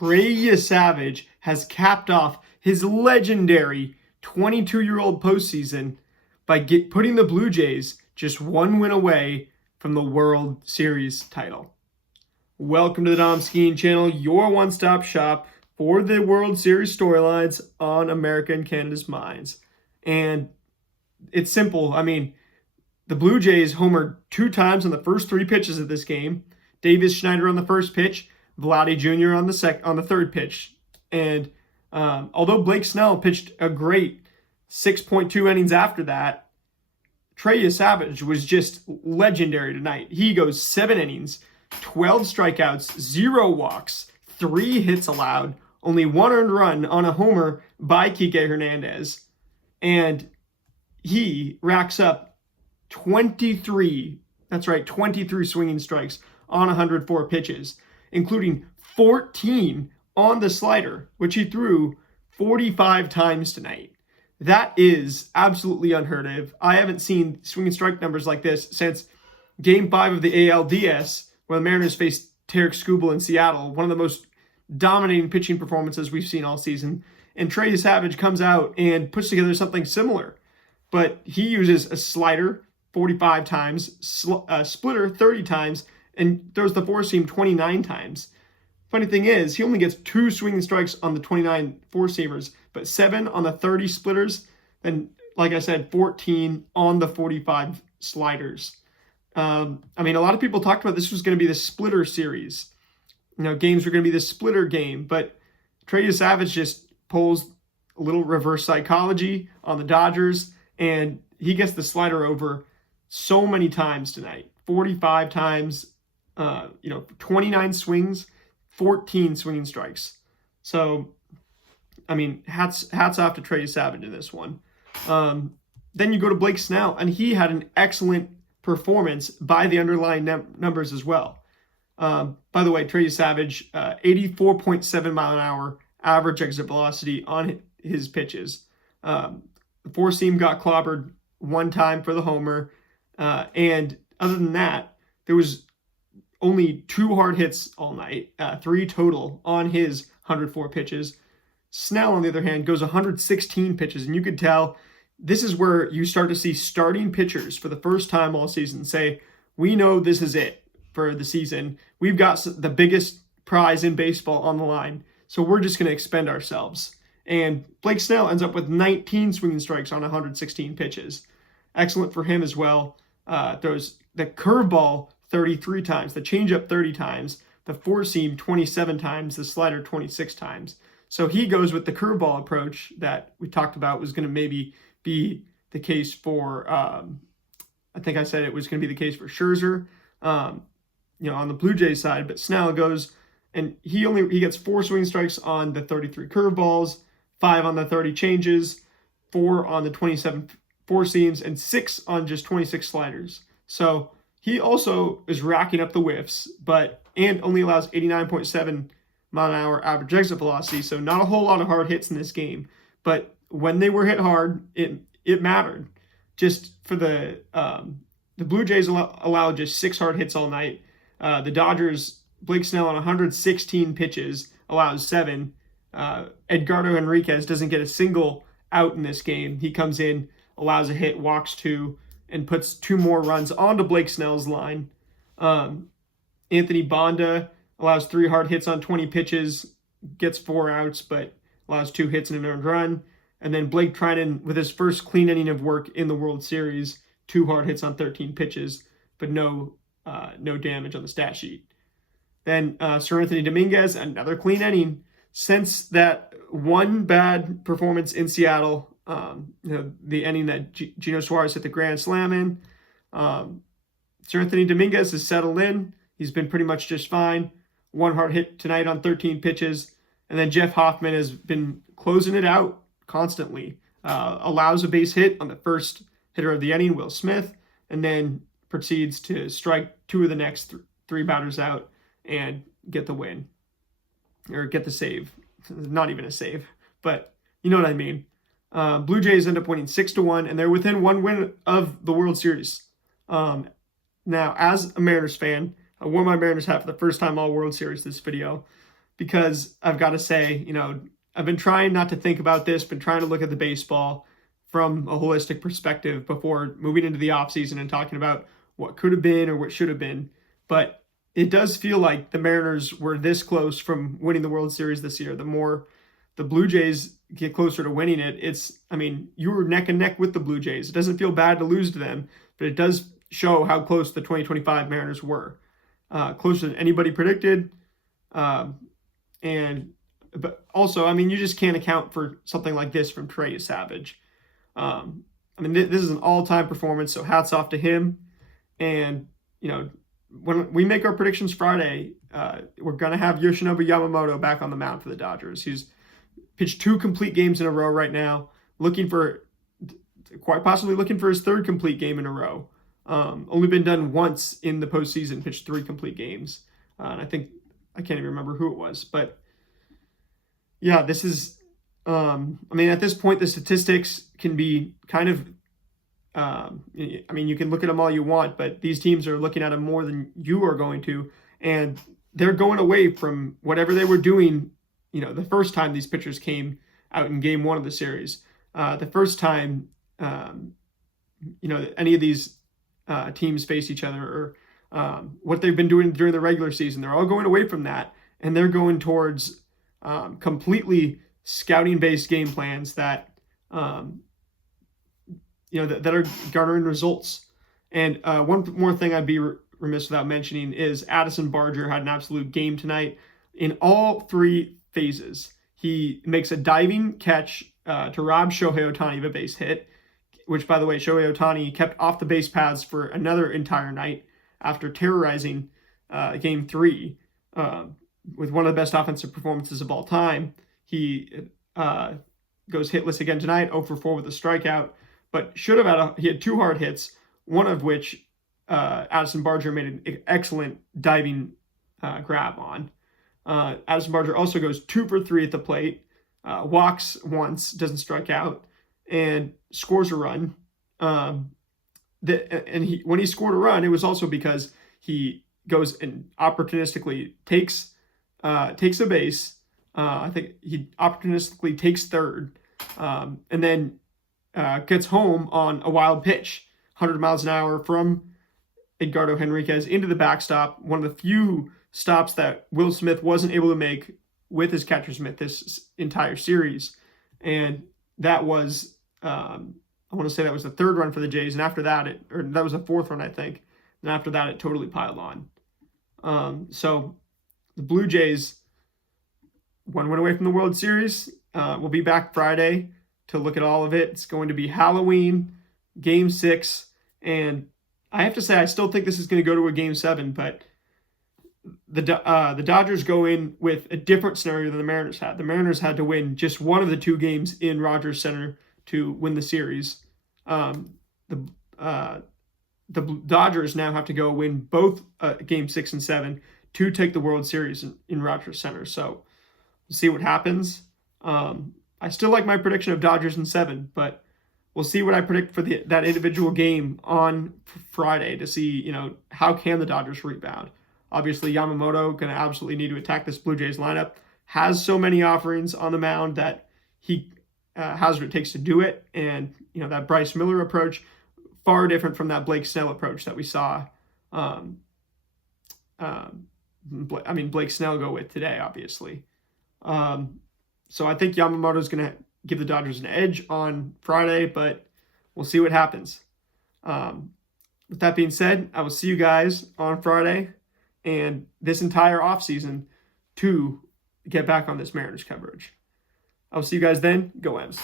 Yesavage has capped off his legendary 22-year-old postseason by putting the Blue Jays just one win away from the World Series title. Welcome to the Dom Skiing Channel, your one-stop shop for the World Series storylines on America and Canada's minds. And it's simple. I mean, the Blue Jays homered 2 times on the first 3 pitches of this game. Davis Schneider on the first pitch, Vladdy Jr. on the third pitch. And although Blake Snell pitched a great 6.2 innings after that, Yesavage was just legendary tonight. He goes 7 innings, 12 strikeouts, 0 walks, 3 hits allowed, only 1 earned run on a homer by Kike Hernandez. And he racks up 23 swinging strikes on 104 pitches, including 14 on the slider, which he threw 45 times tonight. That is absolutely unheard of. I haven't seen swinging strike numbers like this since Game 5 of the ALDS, where the Mariners faced Tarek Skubal in Seattle, one of the most dominating pitching performances we've seen all season. And Yesavage comes out and puts together something similar, but he uses a slider 45 times, a splitter 30 times, and throws the four seam 29 times. Funny thing is, he only gets 2 swinging strikes on the 29 four-seamers, but 7 on the 30 splitters, and like I said, 14 on the 45 sliders. I mean, a lot of people talked about this was going to be the splitter series. You know, games were going to be the splitter game, but Yesavage just pulls a little reverse psychology on the Dodgers, and he gets the slider over so many times tonight. 45 times, 29 swings, 14 swinging strikes. So, I mean, hats off to Yesavage in this one. Then you go to Blake Snell, and he had an excellent performance by the underlying numbers as well. By the way, Yesavage, 84.7 mile an hour average exit velocity on his pitches. The four seam got clobbered 1 time for the homer, and other than that, there was only 2 hard hits all night, 3 total on his 104 pitches. Snell, on the other hand, goes 116 pitches, and you could tell this is where you start to see starting pitchers for the first time all season say, we know this is it for the season. We've got the biggest prize in baseball on the line, so we're just going to expend ourselves. And Blake Snell ends up with 19 swinging strikes on 116 pitches. Excellent for him as well. Throws the curveball 33 times, the changeup 30 times, the four-seam 27 times, the slider 26 times. So he goes with the curveball approach that we talked about was going to maybe be the case for, I think I said it was going to be the case for Scherzer, on the Blue Jays side, but Snell goes and he gets 4 swing strikes on the 33 curveballs, 5 on the 30 changes, 4 on the 27 four seams, and 6 on just 26 sliders. So he also is racking up the whiffs, and only allows 89.7 mile an hour average exit velocity. So not a whole lot of hard hits in this game, but when they were hit hard, it mattered. Just for the Blue Jays allowed just 6 hard hits all night. The Dodgers, Blake Snell on 116 pitches allows 7. Edgardo Henriquez doesn't get a single out in this game. He comes in, allows a hit, walks 2, and puts 2 more runs onto Blake Snell's line. Anthony Bonda allows 3 hard hits on 20 pitches, gets 4 outs, but allows 2 hits and an earned run. And then Blake Trinan, with his first clean inning of work in the World Series, 2 hard hits on 13 pitches, but no damage on the stat sheet. Then Sir Anthony Dominguez, another clean inning. Since that one bad performance in Seattle, the inning that Gino Suarez hit the grand slam in, Sir Anthony Dominguez has settled in. He's been pretty much just fine. 1 hard hit tonight on 13 pitches. And then Jeff Hoffman has been closing it out constantly. Allows a base hit on the first hitter of the inning, Will Smith, and then proceeds to strike 2 of the next 3 batters out and get the win. Or get the save. Not even a save, but you know what I mean. Blue Jays end up winning 6-1, and they're within 1 win of the World Series. Now, as a Mariners fan, I wore my Mariners hat for the first time all World Series this video. because I've got to say, I've been trying not to think about this, been trying to look at the baseball from a holistic perspective before moving into the offseason and talking about what could have been or what should have been. But it does feel like the Mariners were this close from winning the World Series this year. The more the Blue Jays get closer to winning it, you were neck and neck with the Blue Jays. It doesn't feel bad to lose to them, but it does show how close the 2025 Mariners were. Closer than anybody predicted. But also, you just can't account for something like this from Trey Yesavage. This is an all-time performance, so hats off to him. And, when we make our predictions Friday, we're going to have Yoshinobu Yamamoto back on the mound for the Dodgers. He's pitched 2 complete games in a row right now, quite possibly looking for his 3rd complete game in a row. Only been done once in the postseason, pitched 3 complete games. And I can't even remember who it was. But, yeah, this is, at this point, the statistics can be kind of, you can look at them all you want, but these teams are looking at them more than you are going to. And they're going away from whatever they were doing, the first time these pitchers came out in game 1 of the series. The first time, any of these teams face each other, or what they've been doing during the regular season. They're all going away from that, and they're going towards completely scouting-based game plans that that are garnering results. And one more thing I'd be remiss without mentioning is Addison Barger had an absolute game tonight in all 3 phases. He makes a diving catch to rob Shohei Ohtani of a base hit, which, by the way, Shohei Ohtani kept off the base paths for another entire night after terrorizing Game 3 with one of the best offensive performances of all time. He goes hitless again tonight, 0 for 4 with a strikeout, but he had 2 hard hits, one of which Addison Barger made an excellent diving grab on. Addison Barger also goes 2 for 3 at the plate, walks once, doesn't strike out, and scores a run. When he scored a run, it was also because he goes and opportunistically takes a base. I think he opportunistically takes 3rd, and then gets home on a wild pitch, 100 miles an hour from Edgardo Henriquez into the backstop. One of the few stops that Will Smith wasn't able to make with his catcher's mitt this entire series. And that was, I want to say that was the 3rd run for the Jays. And after that, that was the 4th run, I think. And after that, it totally piled on. So the Blue Jays, 1 win away from the World Series. We'll be back Friday to look at all of it. It's going to be Halloween, Game 6. And I have to say, I still think this is going to go to a Game 7, but the Dodgers go in with a different scenario than the Mariners had. The Mariners had to win just one of the 2 games in Rogers Center to win the series. The Dodgers now have to go win both Game 6 and 7 to take the World Series in Rogers Center. So we'll see what happens. I still like my prediction of Dodgers in 7, but we'll see what I predict for that individual game on Friday to see, how can the Dodgers rebound. Obviously, Yamamoto going to absolutely need to attack this Blue Jays lineup. Has so many offerings on the mound that he has what it takes to do it. And, that Bryce Miller approach, far different from that Blake Snell approach that we saw, Blake Snell go with today, obviously. So I think Yamamoto is going to give the Dodgers an edge on Friday, but we'll see what happens. With that being said, I will see you guys on Friday and this entire offseason to get back on this Mariners coverage. I'll see you guys then. Go M's.